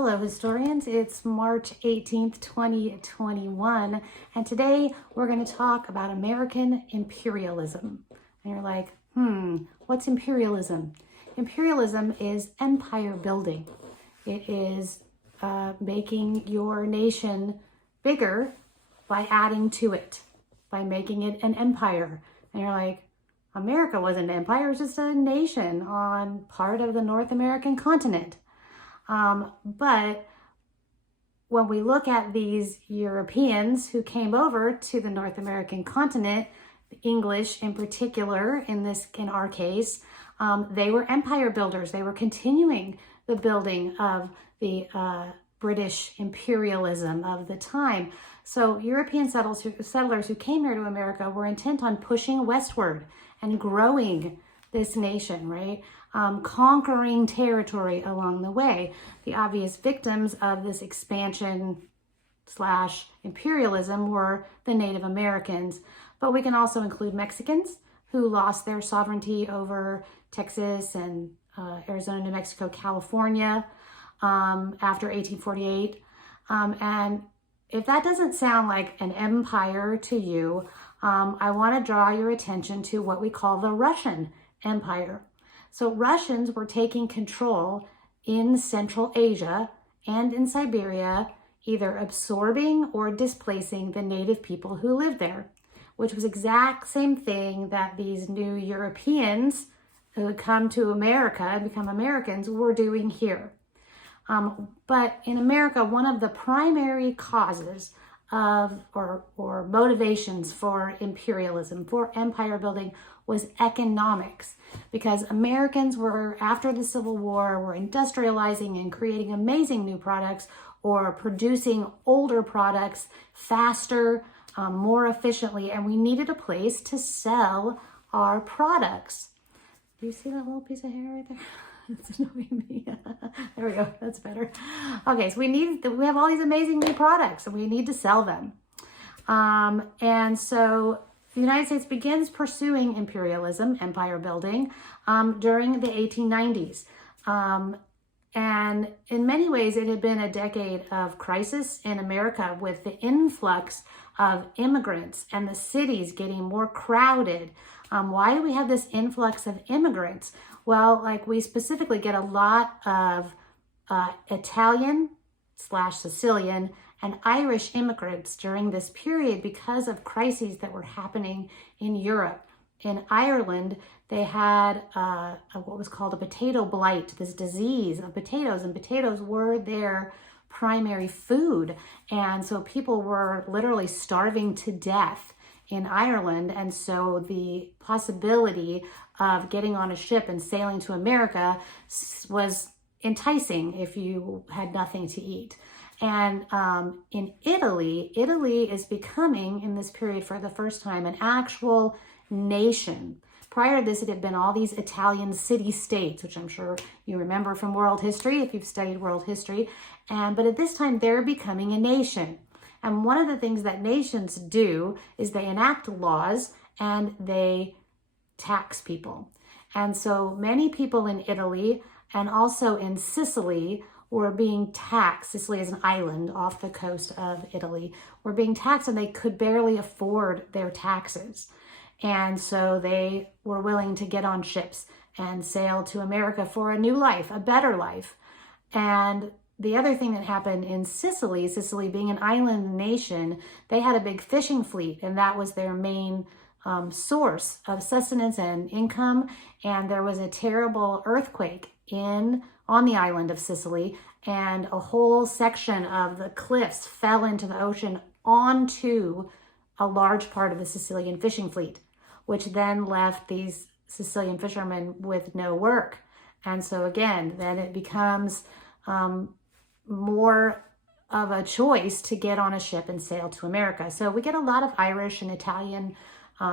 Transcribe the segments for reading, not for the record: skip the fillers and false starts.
Hello, historians. It's March 18th, 2021, and today we're going to talk about American imperialism. And you're like, what's imperialism? Imperialism is empire building. It is making your nation bigger by adding to it, by making it an empire. And you're like, America wasn't an empire, it was just a nation on part of the North American continent. But when we look at these Europeans who came over to the North American continent, the English in particular, in our case, they were empire builders. They were continuing the building of the British imperialism of the time. So European settlers who came here to America were intent on pushing westward and growing this nation, right? Conquering territory along the way. The obvious victims of this expansion / imperialism were the Native Americans, but we can also include Mexicans who lost their sovereignty over Texas and Arizona, New Mexico, California after 1848. And if that doesn't sound like an empire to you, I want to draw your attention to what we call the Russian Empire. So Russians were taking control in Central Asia and in Siberia, either absorbing or displacing the native people who lived there, which was exact same thing that these new Europeans who had come to America and become Americans were doing here. But in America, one of the primary causes of or motivations for imperialism, for empire building, was economics, because Americans were, after the Civil War, were industrializing and creating amazing new products or producing older products faster, more efficiently, and we needed a place to sell our products. Do you see that little piece of hair right there? It's annoying me. There we go. That's better. Okay, so we have all these amazing new products and we need to sell them. And so the United States begins pursuing imperialism, empire building, during the 1890s. And in many ways, it had been a decade of crisis in America with the influx of immigrants and the cities getting more crowded. Why do we have this influx of immigrants? Well, we specifically get a lot of Italian / Sicilian and Irish immigrants during this period because of crises that were happening in Europe. In Ireland, they had what was called a potato blight, this disease of potatoes, and potatoes were their primary food. And so people were literally starving to death in Ireland. And so the possibility of getting on a ship and sailing to America was enticing if you had nothing to eat. And in Italy is becoming, in this period for the first time, an actual nation. Prior to this, it had been all these Italian city-states, which I'm sure you remember from world history if you've studied world history. But at this time, they're becoming a nation. And one of the things that nations do is they enact laws and they tax people. And so many people in Italy and also in Sicily were being taxed. Sicily is an island off the coast of Italy, were being taxed and they could barely afford their taxes. And so they were willing to get on ships and sail to America for a new life, a better life. And the other thing that happened in Sicily being an island nation, they had a big fishing fleet, and that was their main source of sustenance and income. And there was a terrible earthquake on the island of Sicily, and a whole section of the cliffs fell into the ocean onto a large part of the Sicilian fishing fleet, which then left these Sicilian fishermen with no work. And so again, then it becomes more of a choice to get on a ship and sail to America. So we get a lot of Irish and Italian,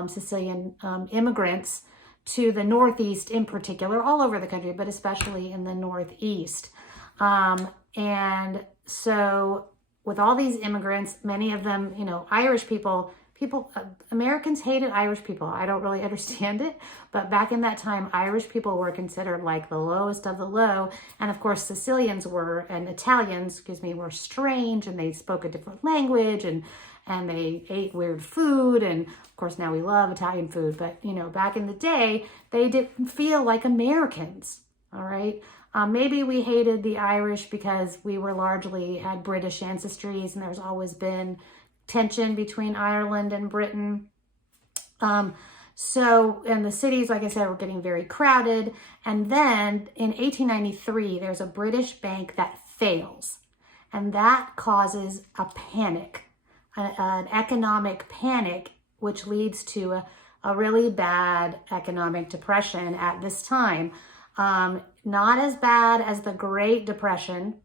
Sicilian immigrants to the Northeast in particular, all over the country, but especially in the Northeast. And so with all these immigrants, many of them, Irish people Americans hated Irish people. I don't really understand it, but back in that time, Irish people were considered like the lowest of the low. And of course, Sicilians and Italians, were strange, and they spoke a different language, and they ate weird food. And of course, now we love Italian food, but back in the day, they didn't feel like Americans. All right. Maybe we hated the Irish because we had British ancestries, and there's always been tension between Ireland and Britain. And the cities, like I said, were getting very crowded. And then in 1893, there's a British bank that fails, and that causes a panic, an economic panic, which leads to a really bad economic depression at this time. Not as bad as the Great Depression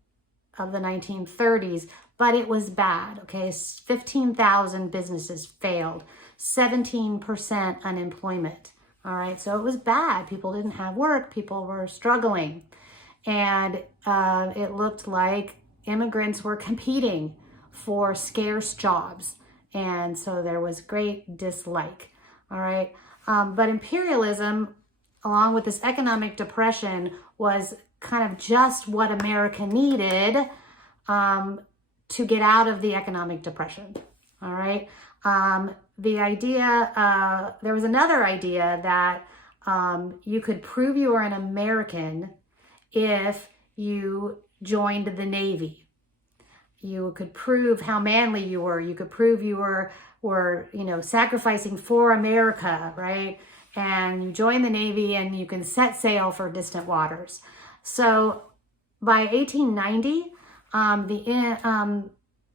of the 1930s, but it was bad, okay? 15,000 businesses failed, 17% unemployment, all right? So it was bad. People didn't have work. People were struggling. And it looked like immigrants were competing for scarce jobs. And so there was great dislike, all right? But imperialism, along with this economic depression, was kind of just what America needed to get out of the economic depression, all right? The idea, there was another idea that you could prove you were an American if you joined the Navy. You could prove how manly you were. You could prove you were sacrificing for America, right? And you join the Navy and you can set sail for distant waters. So by 1890,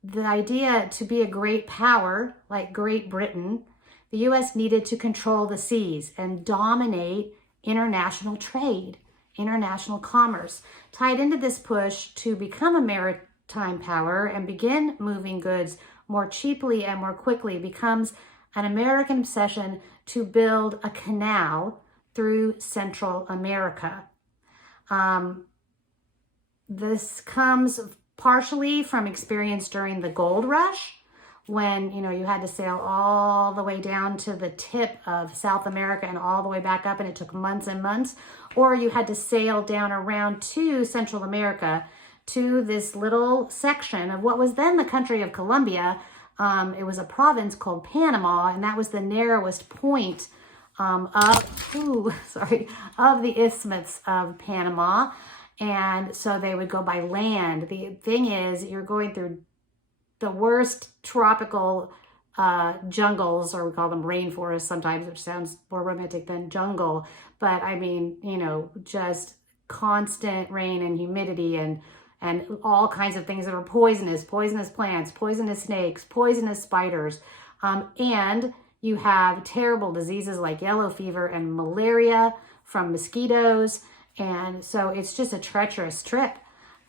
the idea to be a great power like Great Britain, the U.S. needed to control the seas and dominate international trade, international commerce. Tied into this push to become a maritime power and begin moving goods more cheaply and more quickly becomes an American obsession to build a canal through Central America. This comes partially from experience during the gold rush, when you had to sail all the way down to the tip of South America and all the way back up, and it took months and months, or you had to sail down around to Central America to this little section of what was then the country of Colombia. It was a province called Panama, and that was the narrowest point of the Isthmus of Panama. And so they would go by land. The thing is, you're going through the worst tropical jungles, or we call them rainforests sometimes, which sounds more romantic than jungle. But I mean, just constant rain and humidity and all kinds of things that are poisonous plants, poisonous snakes, poisonous spiders. And you have terrible diseases like yellow fever and malaria from mosquitoes. And so it's just a treacherous trip.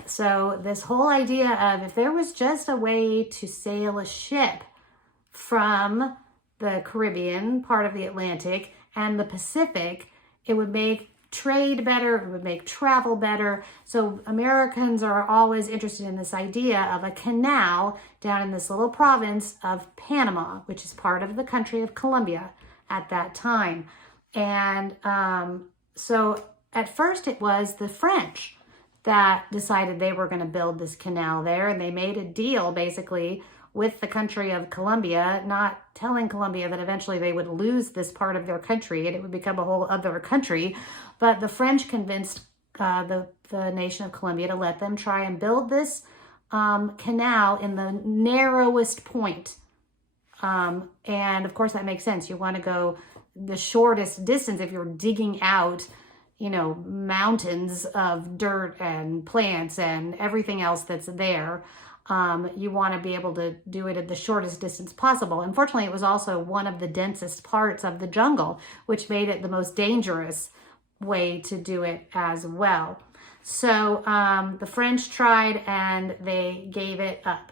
So this whole idea of, if there was just a way to sail a ship from the Caribbean, part of the Atlantic, and the Pacific, it would make trade better, it would make travel better. So Americans are always interested in this idea of a canal down in this little province of Panama, which is part of the country of Colombia at that time. And so at first it was the French that decided they were going to build this canal there, and they made a deal basically with the country of Colombia, not telling Colombia that eventually they would lose this part of their country and it would become a whole other country. But the French convinced the nation of Colombia to let them try and build this canal in the narrowest point. And of course that makes sense. You want to go the shortest distance if you're digging out mountains of dirt and plants and everything else that's there. You want to be able to do it at the shortest distance possible. Unfortunately, it was also one of the densest parts of the jungle, which made it the most dangerous way to do it as well. So the French tried and they gave it up,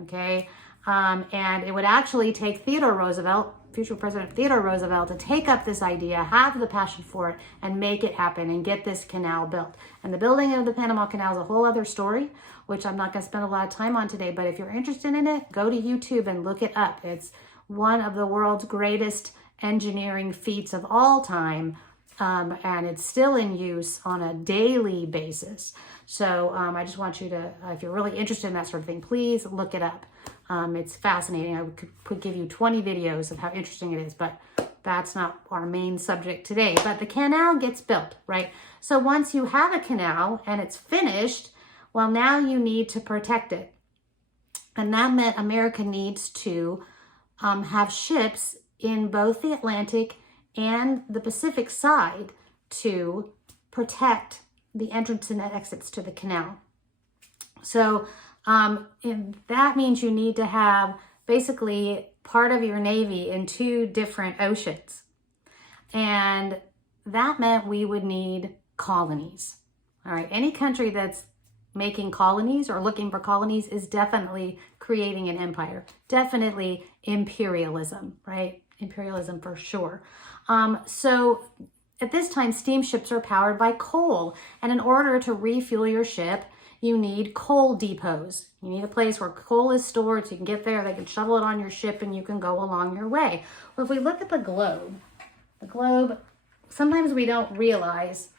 okay? And it would actually take Theodore Roosevelt, future President Theodore Roosevelt, to take up this idea, have the passion for it, and make it happen and get this canal built. And the building of the Panama Canal is a whole other story, which I'm not going to spend a lot of time on today, but if you're interested in it, go to YouTube and look it up. It's one of the world's greatest engineering feats of all time. And it's still in use on a daily basis. So I just want you to, if you're really interested in that sort of thing, please look it up. It's fascinating. I could give you 20 videos of how interesting it is, but that's not our main subject today. But the canal gets built, right? So once you have a canal and it's finished, well, now you need to protect it. And that meant America needs to have ships in both the Atlantic and the Pacific side to protect the entrance and exits to the canal. So that means you need to have basically part of your Navy in 2 different oceans. And that meant we would need colonies. All right, any country that's making colonies or looking for colonies is definitely creating an empire. Definitely imperialism, right? Imperialism for sure. So at this time, steamships are powered by coal. And in order to refuel your ship, you need coal depots. You need a place where coal is stored so you can get there, they can shovel it on your ship, and you can go along your way. Well, if we look at the globe, sometimes we don't realize,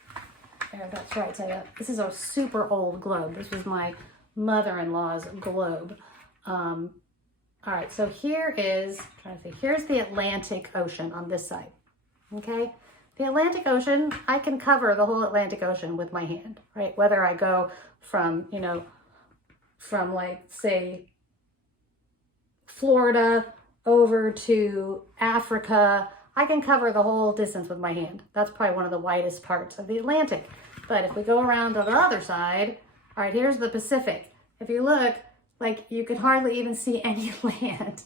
that's right, so this is a super old globe. This was my mother-in-law's globe. All right, so here's the Atlantic Ocean on this side, okay? The Atlantic Ocean, I can cover the whole Atlantic Ocean with my hand, right? Whether I go from, like, say, Florida over to Africa, I can cover the whole distance with my hand. That's probably one of the widest parts of the Atlantic. But if we go around to the other side, all right, here's the Pacific. If you look, like, you can hardly even see any land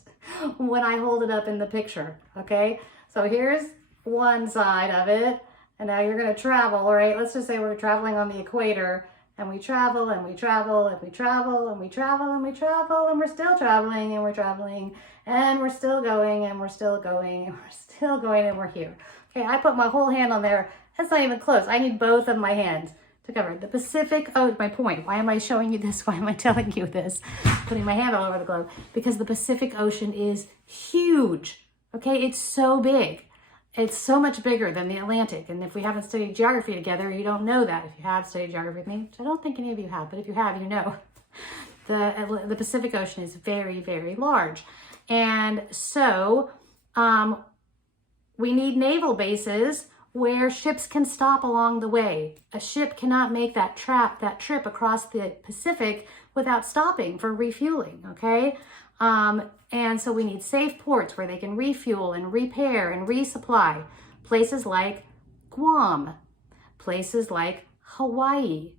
when I hold it up in the picture, okay? So here's one side of it, and now you're going to travel, right? Let's just say we're traveling on the equator, and we travel, and we travel, and we travel, and we travel, and we travel, and we're still traveling, and we're traveling, and we're still going, and we're still going, and we're still going, and we're here. Okay, I put my whole hand on there. That's not even close. I need both of my hands to cover it. The Pacific, oh, my point. Why am I showing you this? Why am I telling you this? Putting my hand all over the globe. Because the Pacific Ocean is huge. Okay, it's so big. It's so much bigger than the Atlantic. And if we haven't studied geography together, you don't know that. If you have studied geography with me, which I don't think any of you have, but if you have, you know. The Pacific Ocean is very, very large. And so we need naval bases where ships can stop along the way. A ship cannot make that trip across the Pacific without stopping for refueling, okay? And so we need safe ports where they can refuel and repair and resupply. Places like Guam, places like Hawaii,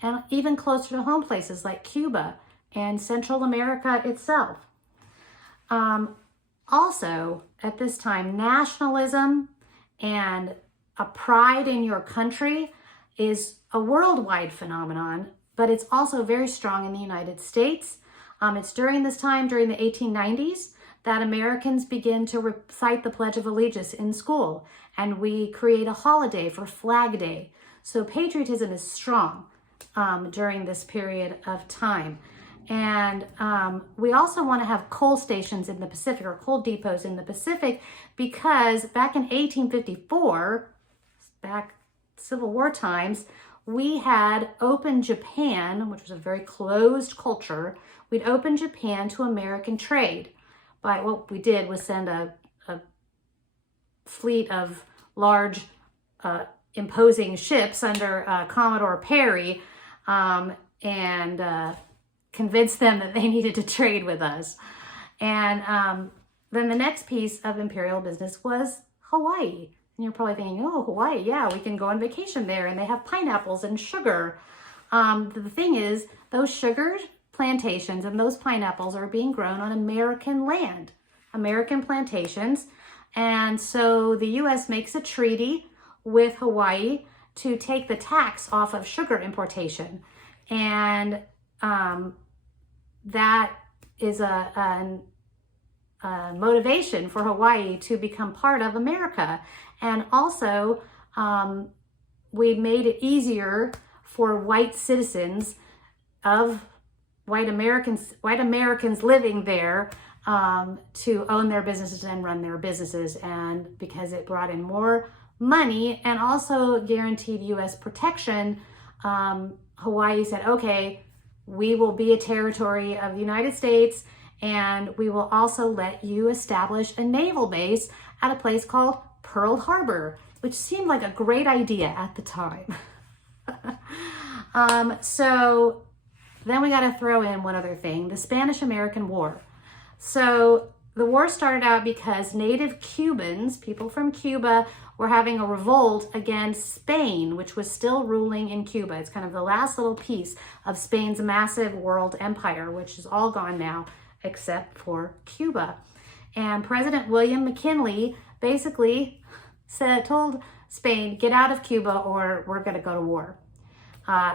and even closer to home places like Cuba and Central America itself. Also, at this time, nationalism and a pride in your country is a worldwide phenomenon, but it's also very strong in the United States. It's during this time, during the 1890s, that Americans begin to recite the Pledge of Allegiance in school, and we create a holiday for Flag Day. So patriotism is strong during this period of time. And we also want to have coal stations in the Pacific, or coal depots in the Pacific, because back in 1854, back Civil War times, we had opened Japan, which was a very closed culture. We'd opened Japan to American trade. But what we did was send a fleet of large imposing ships under Commodore Perry and convinced them that they needed to trade with us. And then the next piece of imperial business was Hawaii. And you're probably thinking, oh, Hawaii, yeah, we can go on vacation there, and they have pineapples and sugar. The thing is, those sugar plantations and those pineapples are being grown on American land, American plantations. And so the U.S. makes a treaty with Hawaii to take the tax off of sugar importation. And that is a motivation for Hawaii to become part of America. And also, we made it easier for white citizens of white Americans living there to own their businesses and run their businesses, and because it brought in more money and also guaranteed U.S. protection, Hawaii said, okay, we will be a territory of the United States, and we will also let you establish a naval base at a place called Pearl Harbor, which seemed like a great idea at the time. So then we got to throw in one other thing, the Spanish-American War. So the war started out because native Cubans, people from Cuba, were having a revolt against Spain, which was still ruling in Cuba. It's kind of the last little piece of Spain's massive world empire, which is all gone now except for Cuba. And President William McKinley basically told Spain, get out of Cuba or we're going to go to war.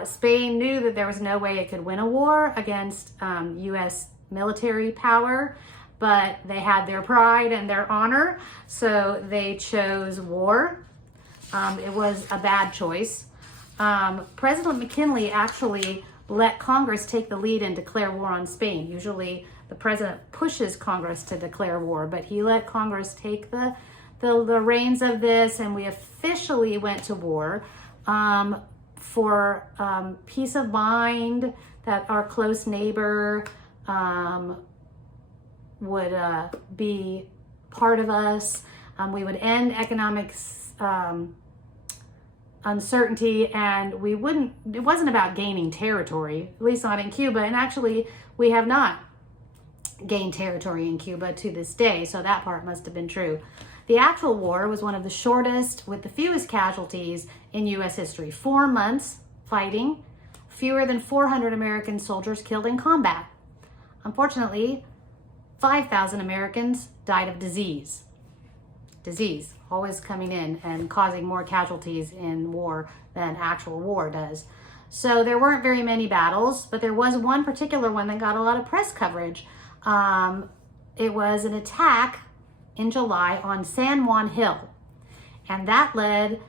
Spain knew that there was no way it could win a war against U.S. military power, but they had their pride and their honor, so they chose war. It was a bad choice. President McKinley actually let Congress take the lead and declare war on Spain. Usually the president pushes Congress to declare war, but he let Congress take the reins of this, and we officially went to war for peace of mind, that our close neighbor would be part of us. We would end economic uncertainty, and it wasn't about gaining territory, at least not in Cuba. And actually, we have not gained territory in Cuba to this day, so that part must have been true. The actual war was one of the shortest with the fewest casualties in U.S. history. 4 months fighting, fewer than 400 American soldiers killed in combat. Unfortunately, 5,000 Americans died of disease. Disease, always coming in and causing more casualties in war than actual war does. So there weren't very many battles, but there was one particular one that got a lot of press coverage. It was an attack in July on San Juan Hill, and that led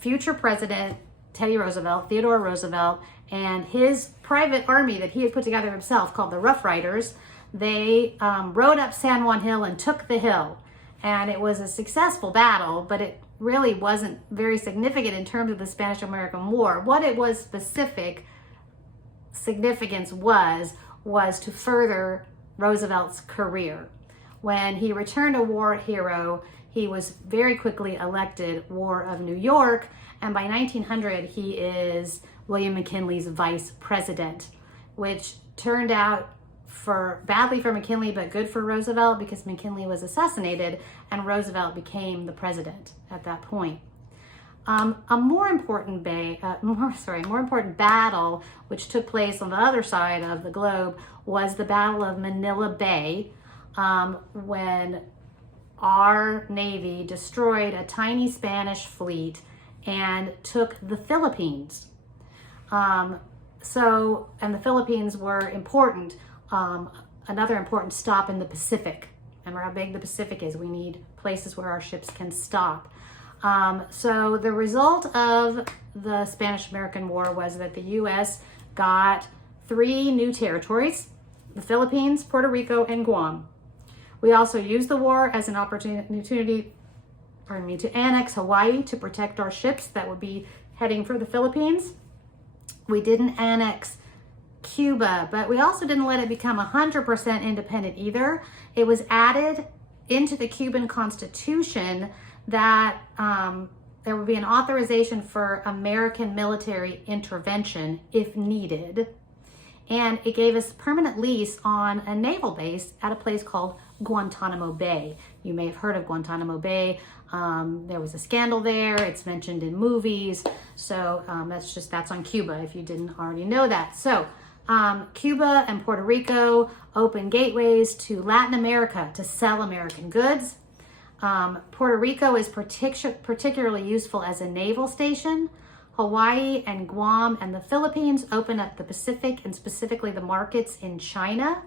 future President Theodore Roosevelt, and his private army that he had put together himself called the Rough Riders. They rode up San Juan Hill and took the hill, and it was a successful battle, but it really wasn't very significant in terms of the Spanish-American War. What it was significance was to further Roosevelt's career. When he returned a war hero, he was very quickly elected War of New York, and by 1900 he is William McKinley's vice president, which turned out badly for McKinley, but good for Roosevelt, because McKinley was assassinated and Roosevelt became the president at that point. A more important battle, which took place on the other side of the globe, was the Battle of Manila Bay, when our Navy destroyed a tiny Spanish fleet and took the Philippines. And the Philippines were important. Another important stop in the Pacific. Remember how big the Pacific is. We need places where our ships can stop. So the result of the Spanish-American War was that the U.S. got 3 new territories: the Philippines, Puerto Rico, and Guam. We also used the war as an opportunity to annex Hawaii to protect our ships that would be heading for the Philippines. We didn't annex Cuba, but we also didn't let it become 100% independent either. It was added into the Cuban Constitution that there would be an authorization for American military intervention if needed. And it gave us permanent lease on a naval base at a place called Guantanamo Bay. You may have heard of Guantanamo Bay. There was a scandal there. It's mentioned in movies. So that's on Cuba if you didn't already know that. So Cuba and Puerto Rico opened gateways to Latin America to sell American goods. Puerto Rico is particularly useful as a naval station. Hawaii and Guam and the Philippines open up the Pacific, and specifically the markets in China.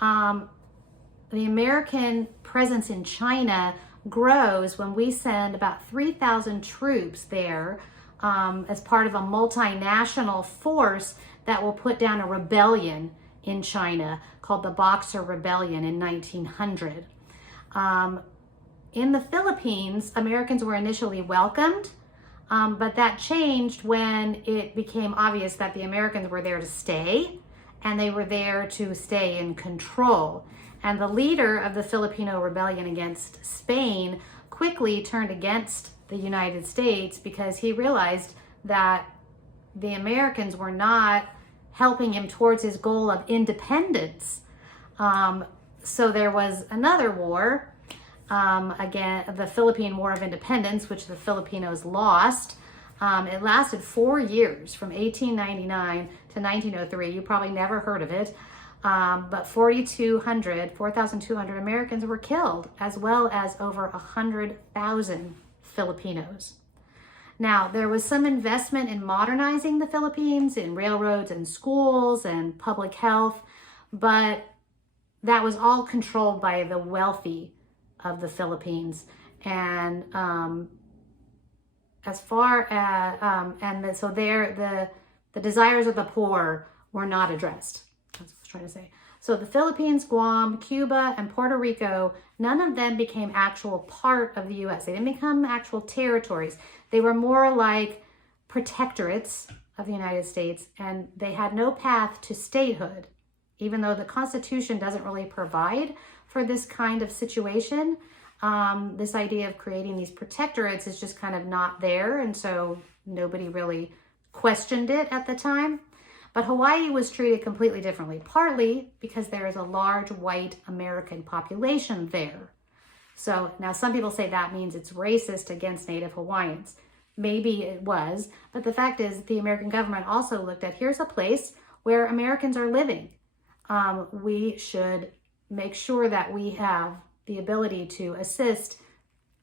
The American presence in China grows when we send about 3,000 troops there as part of a multinational force that will put down a rebellion in China called the Boxer Rebellion in 1900. In the Philippines, Americans were initially welcomed, but that changed when it became obvious that the Americans were there to stay, and they were there to stay in control. And the leader of the Filipino rebellion against Spain quickly turned against the United States because he realized that the Americans were not helping him towards his goal of independence. So there was another war, again, the Philippine War of Independence, which the Filipinos lost. It lasted 4 years, from 1899 to 1903. You probably never heard of it. But 4,200 Americans were killed, as well as over 100,000 Filipinos. Now, there was some investment in modernizing the Philippines, in railroads and schools and public health, but that was all controlled by the wealthy of the Philippines. And the desires of the poor were not addressed. That's what I was trying to say. So the Philippines, Guam, Cuba, and Puerto Rico, none of them became actual part of the U.S. They didn't become actual territories. They were more like protectorates of the United States, and they had no path to statehood, even though the Constitution doesn't really provide for this kind of situation. This idea of creating these protectorates is just kind of not there, and so nobody really questioned it at the time. But Hawaii was treated completely differently, partly because there is a large white American population there. So now some people say that means it's racist against Native Hawaiians. Maybe it was, but the fact is the American government also looked at, here's a place where Americans are living. We should make sure that we have the ability to assist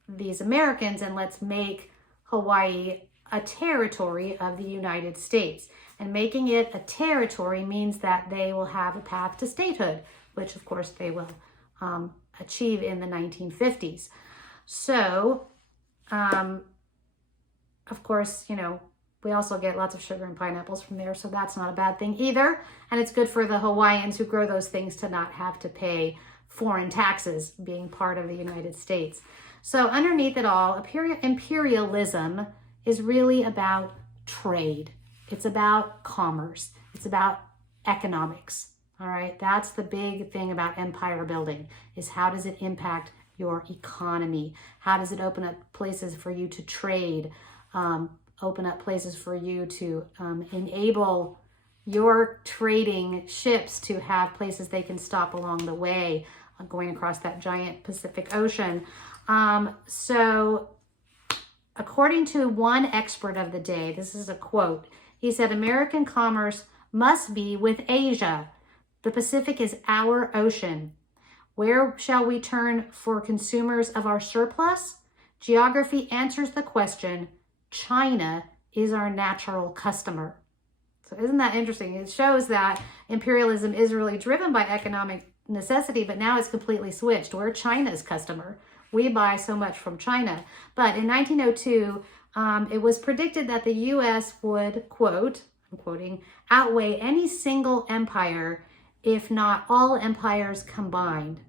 these Americans, and let's make Hawaii a territory of the United States. And making it a territory means that they will have a path to statehood, which of course they will achieve in the 1950s. So, of course, you know, we also get lots of sugar and pineapples from there, so that's not a bad thing either. And it's good for the Hawaiians who grow those things to not have to pay foreign taxes being part of the United States. So underneath it all, imperialism is really about trade. It's about commerce. It's about economics. All right, that's the big thing about empire building, is how does it impact your economy? How does it open up places for you to trade, open up places for you to enable your trading ships to have places they can stop along the way, going across that giant Pacific Ocean. So according to one expert of the day, this is a quote, he said, American commerce must be with Asia. The Pacific is our ocean. Where shall we turn for consumers of our surplus? Geography answers the question. China is our natural customer. So isn't that interesting? It shows that imperialism is really driven by economic necessity, but now it's completely switched. We're China's customer. We buy so much from China. But in 1902, it was predicted that the U.S. would, quote, I'm quoting, outweigh any single empire, if not all empires combined.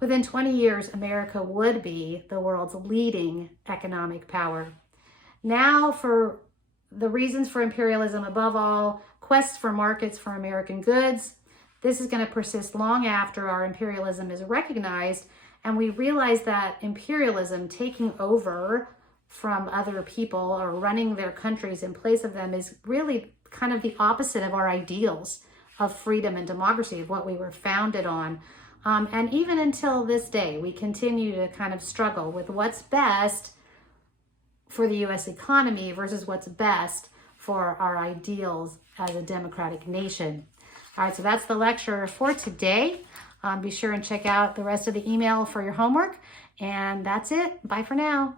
Within 20 years, America would be the world's leading economic power. Now, for the reasons for imperialism, above all, quests for markets for American goods, this is going to persist long after our imperialism is recognized, and we realize that imperialism, taking over from other people or running their countries in place of them, is really kind of the opposite of our ideals of freedom and democracy, of what we were founded on. And even until this day, we continue to kind of struggle with what's best for the U.S. economy versus what's best for our ideals as a democratic nation. All right, so that's the lecture for today. Be sure and check out the rest of the email for your homework. And that's it. Bye for now.